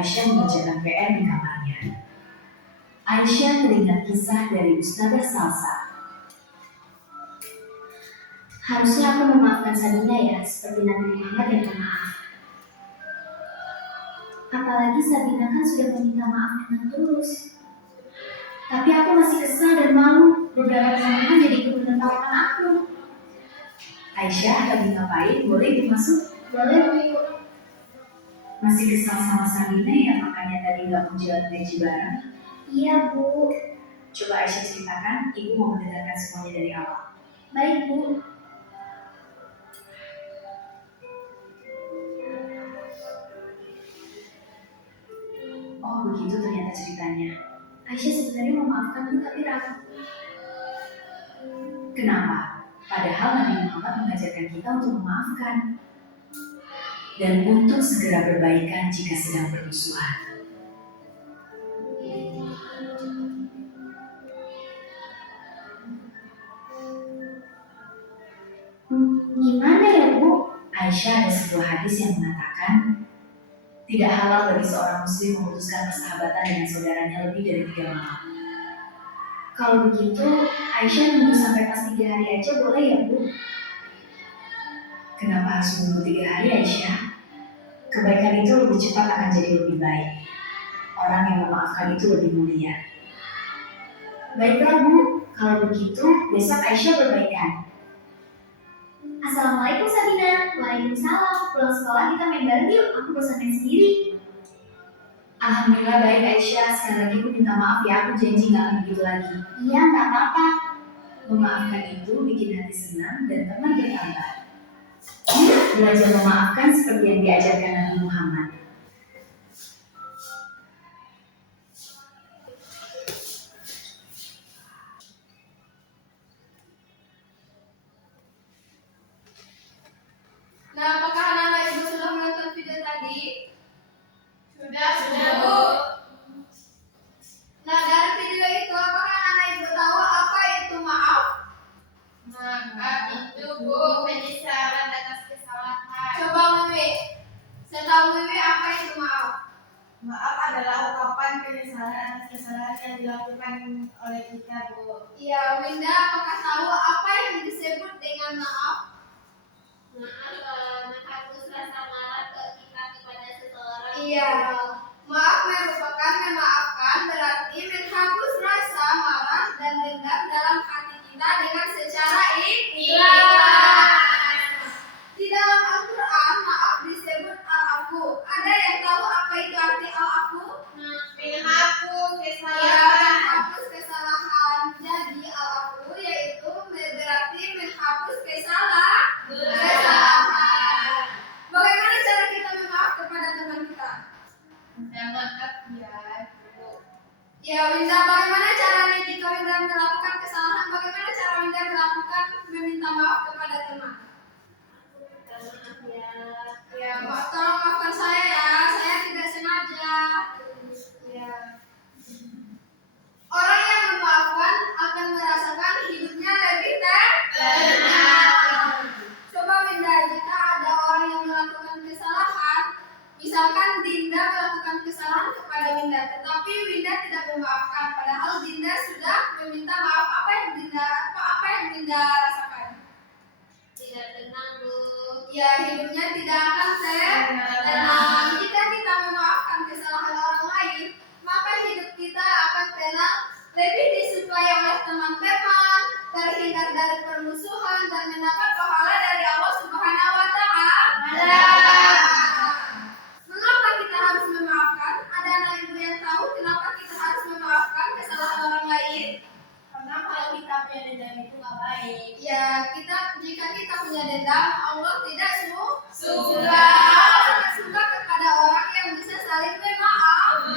Aisyah mengerjakan PR di kamarnya. Aisyah teringat kisah dari Ustazah Salsa. Harusnya aku memaafkan Sabina ya, seperti Nabi Muhammad yang pemaaf. Apalagi Sabina kan sudah meminta maaf dengan tulus. Tapi aku masih kesal dan malu beberapa teman-teman jadi ikut menertawakan aku. Aisyah lagi ngapain? Boleh ibu masuk? Boleh Bu. Masih kesal sama Sabina ya makanya tadi nggak mau jalan ngaji bareng? Iya Bu. Coba Aisyah ceritakan, ibu mau mendengarkan semuanya dari awal. Baik Bu. Oh begitu ternyata ceritanya. Aisyah sebenarnya memaafkan Bu tapi ragu. Kenapa? Padahal Nabi Muhammad mengajarkan kita untuk memaafkan dan untuk segera berbaikan jika sedang bermusuhan. Gimana ya Bu? Aisyah ada sebuah hadis yang mengatakan tidak halal bagi seorang muslim memutuskan persahabatan dengan saudaranya lebih dari 3 malam. Kalau begitu, Aisyah nunggu sampai pas 3 hari aja boleh ya Bu? Kenapa harus menunggu 3 hari Aisyah? Kebaikan itu lebih cepat akan jadi lebih baik. Orang yang memaafkan itu lebih mulia. Baiklah Bu, kalau begitu besok Aisyah berbaikan. Assalamualaikum Sabina. Waalaikumsalam. Pulang sekolah kita main bareng yuk, aku bosan main sendiri. Alhamdulillah baik Aisyah, sekali lagi aku minta maaf ya, aku janji gak akan begitu lagi. Iya, gak apa-apa. Memaafkan itu bikin hati senang dan teman bertambah. Belajar memaafkan seperti yang diajarkan Nabi Muhammad. Nah, apakah anak-anak ibu sudah menonton video tadi? Sudah Bu. Nah, dari video itu apakah anak-anak ibu tahu apa itu maaf? Maaf itu Bu, penyesalan atas kesalahan. Coba Wiwi. Setahu Wiwi apa itu maaf? Maaf adalah ungkapan penyesalan atas kesalahan yang dilakukan oleh kita Bu. Iya, Winda, apakah tahu apa yang disebut dengan maaf? Maaf menghapus rasa marah kita kepada seseorang. Iya. Maaf merupakan memaafkan berarti menghapus rasa marah dan dendam dalam hati kita dengan secara ikhlas. Di dalam Al-Quran, maaf disebut al-afu. Ada yang tahu apa itu arti al-afu? Menghapus Ya, kesalahan. menghapus kesalahan. Jadi al-afu yaitu berarti menghapus kesalahan. Bagaimana cara kita memaaf kepada teman kita? Minta maaf ya Bu. Ya Winda, bagaimana caranya jika Winda melakukan kesalahan? Bagaimana cara Winda melakukan meminta maaf kepada teman? Minta maaf ya. Ya, tolong maafkan saya ya, saya tidak sengaja. Ya. Orang yang memaafkan akan merasakan hidupnya lebih tenang. Coba Winda, jika ada orang yang melakukan kesalahan, misalkan Dinda melakukan kesalahan kepada Winda, tetapi Winda tidak memaafkan, padahal Dinda sudah meminta maaf. Apa yang Winda rasakan? Tidak tenang Bu. Ya, hidupnya tidak akan tenang. Jika kita memaafkan kesalahan orang lain, maka hidup kita akan tenang, lebih disukai oleh teman-teman, terhindar dari permusuhan, dan mendapat pahala dari Allah Subhanahu wa Ta'ala. Mengapa kita harus memaafkan? Ada anak ibu yang tahu kenapa kita harus memaafkan kesalahan orang lain? Karena kalau kita punya dendam itu nggak baik. Ya, jika kita punya dendam, Allah tidak suka. Suka. Allah tidak suka kepada orang yang bisa saling memaafkan.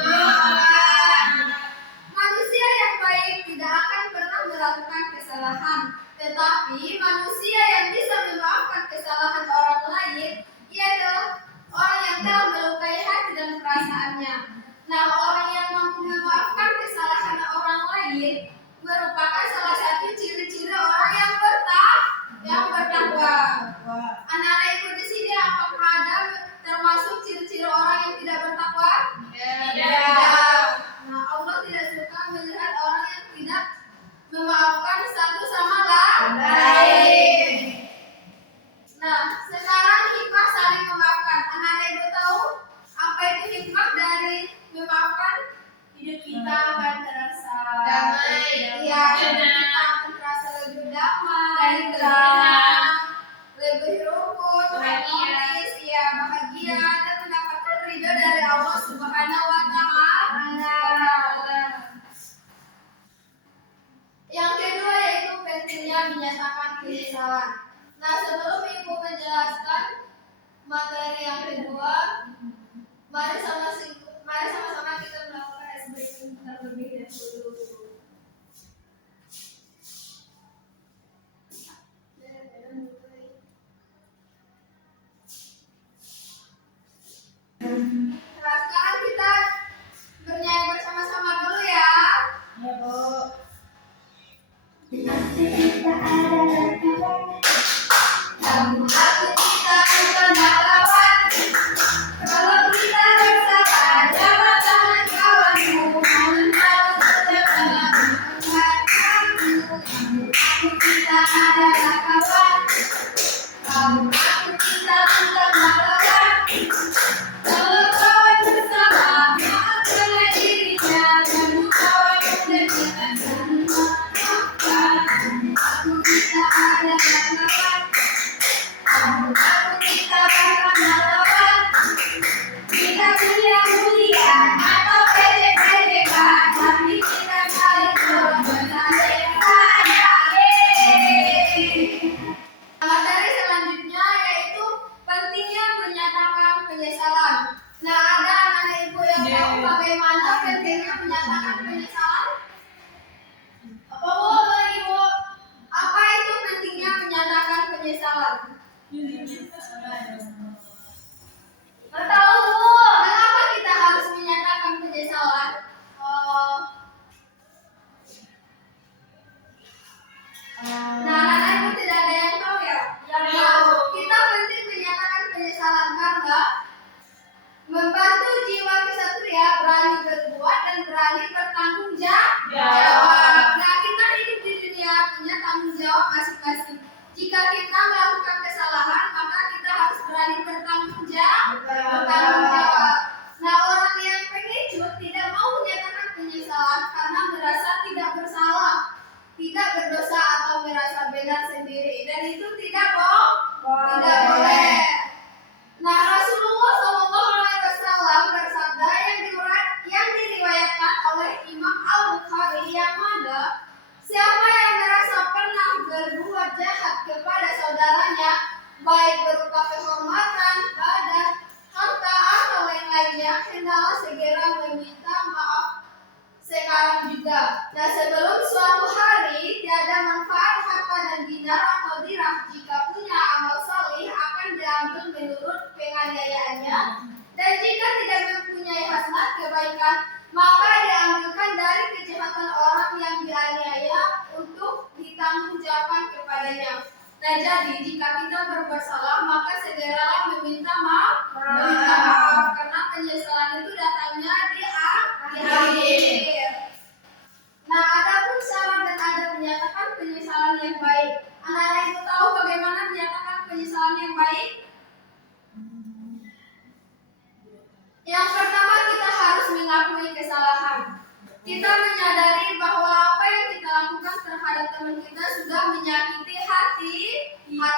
Manusia yang baik tidak akan pernah melakukan kesalahan, tetapi manusia yang bisa memaafkan kesalahan orang lain, ia adalah orang yang telah melukai hati dan perasaannya. Nah, orang yang mampu memaafkan kesalahan orang lain merupakan salah satu ciri-ciri orang yang bertakwa. Anak-anak ibu di sini apakah ada termasuk ciri-ciri orang yang tidak bertakwa? Ya. sekarang hikmah saling memaafkan. Anak-anak ibu tahu apa itu hikmah dari memaafkan? Hidup kita akan terasa Damai. Iya, hidup kita akan terasa lebih damai, lebih tenang, lebih rukun, harmonis, ya bahagia dan mendapatkan ridho dari Allah Subhanahu wa Ta'ala. Yang kedua yaitu pentingnya menyatakan penyesalan. Nah, sebelum ibu menjelaskan materi yang kedua, mari sama-sama kita melakukan ice breaking terlebih dahulu. Nah, sekarang kita bernyanyi bersama-sama dulu ya. Ya, Bu. Kamu aku kita bukan pahlawan. Kalau kita bersabar, jabat tangan kawanmu, menentang setiap kamu. Aku kita adalah kawan. Kamu aku kita bukan pahlawan. Kalau kawan bersama, maafkanlah dirinya dan kawan menjadikan semua. Aku kita adalah kawan. Aku kita bukan pahlawan. Kita punya mulia atau pendek-pendekan, tapi kita saling tolong menasehkan. Materi selanjutnya yaitu pentingnya menyatakan penyesalan. Nah, ada anak ibu yang tahu bagaimana pentingnya menyatakan penyesalan? Apa Bu, Ibu? Apa itu pentingnya menyatakan penyesalan? Nggak tahu Bu, kenapa kita harus menyatakan penyesalan? Nah, anak-anak ibu tidak ada yang tahu ya? Nah, kita penting menyatakan penyesalan karena membantu jiwa kesatria berani berbuat dan berani bertanggung jawab. Nah, kita hidup di dunia punya tanggung jawab masing-masing. Jika kita melakukan kesalahan, maka kita harus berani bertanggung jawab. Nah, orang yang pengecut tidak mau menyatakan penyesalan karena merasa tidak bersalah, tidak berdosa atau merasa benar sendiri, dan itu tidak boleh. Nah, Rasulullah SAW bersabda yang diriwayatkan oleh Imam Al-Bukhari yang mana siapa yang merasa pernah berbuat jahat kepada saudaranya, baik berupa kehormatan, badan, harta atau lain-lainnya, hendaklah segera meminta maaf sekarang juga. Nah, sebelum suatu hari tiada manfaat harta dan dinar atau dirham jika punya amal saleh akan diambil menurut penganiayaannya, dan jika tidak mempunyai hasanat kebaikan maka diambilkan dari kejahatan orang yang dianiaya untuk ditanggungjawabkan kepadanya. Nah, jadi jika kita berbuat salah maka segeralah meminta maaf, karena penyesalan itu datangnya di akhir. Nah, ada pun syarat dan ada menyatakan penyesalan yang baik. Anak-anak itu tahu bagaimana menyatakan penyesalan yang baik? Yang pertama, kita harus mengakui kesalahan. Kita menyadari bahwa apa yang kita lakukan terhadap teman kita sudah menyakiti hatinya.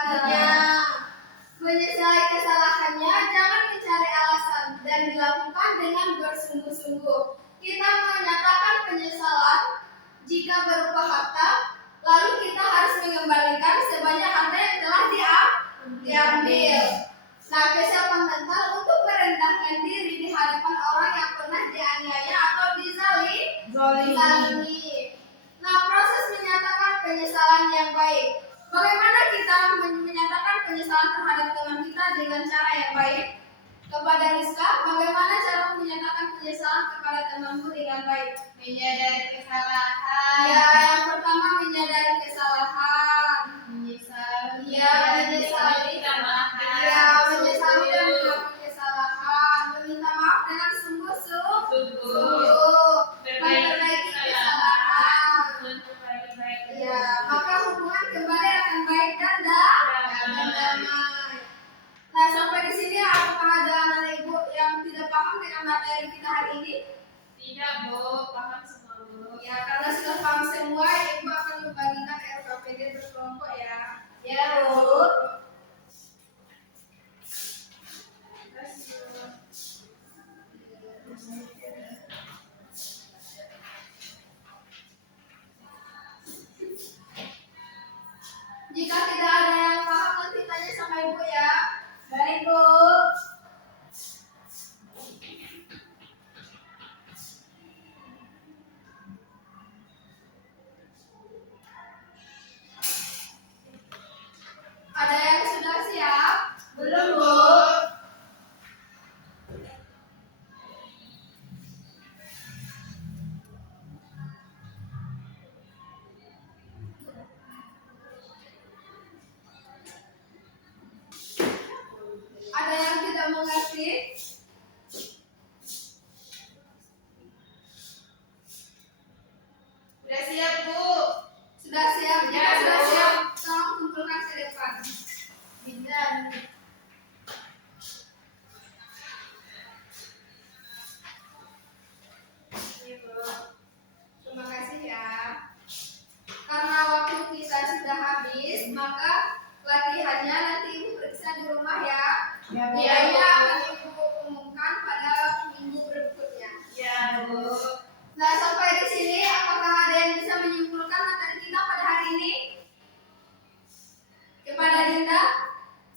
Menyesali kesalahannya, jangan mencari alasan dan dilakukan dengan bersungguh-sungguh. Kita menyatakan penyesalan jika berupa harta, lalu kita harus mengembalikan sebanyak harta yang telah diambil. Nah, kesiapan mental untuk merendahkan diri di hadapan orang yang pernah dianiaya atau dizalimi. Nah, proses menyatakan penyesalan yang baik. Bagaimana kita menyatakan penyesalan terhadap teman kita dengan cara yang baik? Kepada Rizka, bagaimana cara menyatakan penyesalan kepada temanmu dengan baik? Menyadari kesalahan. Ya, yang pertama menyadari kesalahan. Menyesali. Ya, menyesali. Ya, menyesali dan mengakui kesalahan. Meminta maaf dengan sungguh-sungguh. Memperbaiki kesalahan. Ya, maka hubungan kembali akan baik dan damai. Tidak, Bu. Paham semua, Bu. Ya, karena sudah paham semua, Ibu akan membagikan RKPD berkelompok ya. Ya, Bu. Jika tidak ada yang paham, nanti tanya sama Ibu ya. Baik, Bu. Ada yang sudah siap? Belum, Bu. Ada yang tidak mengerti? Sudah siap, Bu? Sudah siap? Ya, sudah siap. Tolong kumpulkan ke depan. Bidan. Ini, Bu. Terima kasih ya. Karena waktu kita sudah habis, maka latihannya nanti Ibu periksa di rumah ya. Biayanya akan Ibu umumkan pada minggu berikutnya. Ya, Bu. Nah, sampai di sini apakah ada yang bisa menyimpulkan materi kita pada hari ini? Kepada Dinda?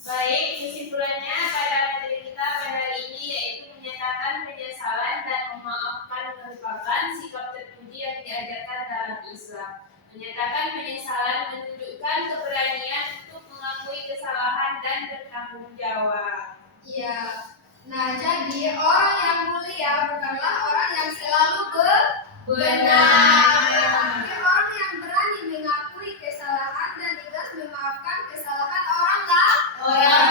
Baik, kesimpulannya pada materi kita pada hari ini yaitu menyatakan penyesalan dan memaafkan merupakan sikap terpuji yang diajarkan dalam Islam. Menyatakan penyesalan menunjukkan keberanian untuk mengakui kesalahan dan bertanggung jawab. Iya. Nah, jadi orang yang mulia bukanlah orang yang selalu benar, tapi orang yang berani mengakui kesalahan dan ikhlas memaafkan kesalahan orang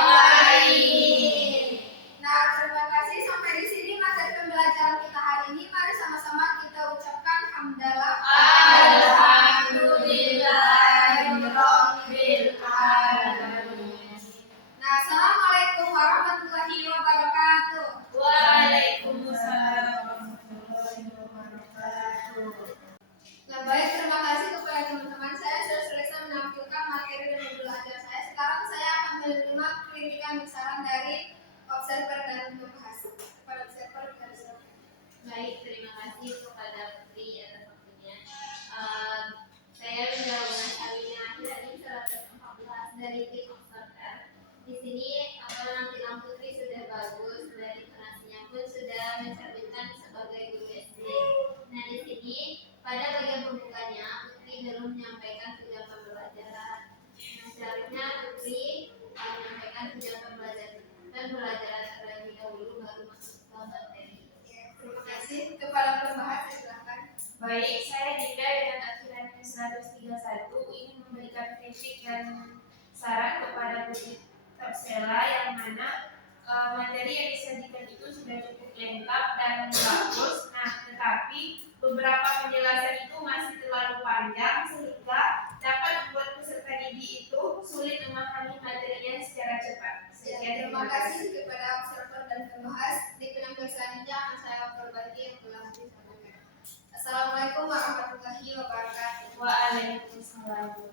lain. Nah, terima kasih sampai di sini materi pembelajaran kita hari ini. Mari sama-sama kita ucapkan hamdalah. Alhamdulillahirabbil alamin. Nah, assalamualaikum warahmatullahi wabarakatuh. Waalaikumsalam. Nah, baik, terima kasih kepada teman-teman saya sudah selesai menampilkan materi dan modul ajar saya. Sekarang saya akan menerima kritikan dan saran dari observer dan pembahas. Kepada observer dan observer. Baik, terima kasih kepada Putri atas waktunya. Saya sudah mengasalnya dari 114 dari tim observer. Di sini penampilan Putri sudah bagus, dari tonasinya pun sudah mencerminkan sebagai guru SD. Nah, di sini pada bagian pembukanya Putri belum menyampaikan tujuan pembelajaran. Nah, selanjutnya Putri menyampaikan tujuan pembelajaran terlebih dahulu baru masuk ke materi. Terima kasih kepada pembahas, silakan. Baik, saya Dinda dengan akhirannya 131 ingin memberikan kritik dan saran kepada Putri Tersela yang mana materi yang disajikan itu sudah cukup lengkap dan bagus. Nah, tetapi beberapa penjelasan itu masih terlalu panjang sehingga dapat membuat peserta didik itu sulit memahami materinya secara cepat. Sekian, Terima kasih kepada observer dan pembahas. Di penampilan selanjutnya akan saya berbagi yang telah disampaikan. Assalamualaikum warahmatullahi wabarakatuh. Waalaikumsalam.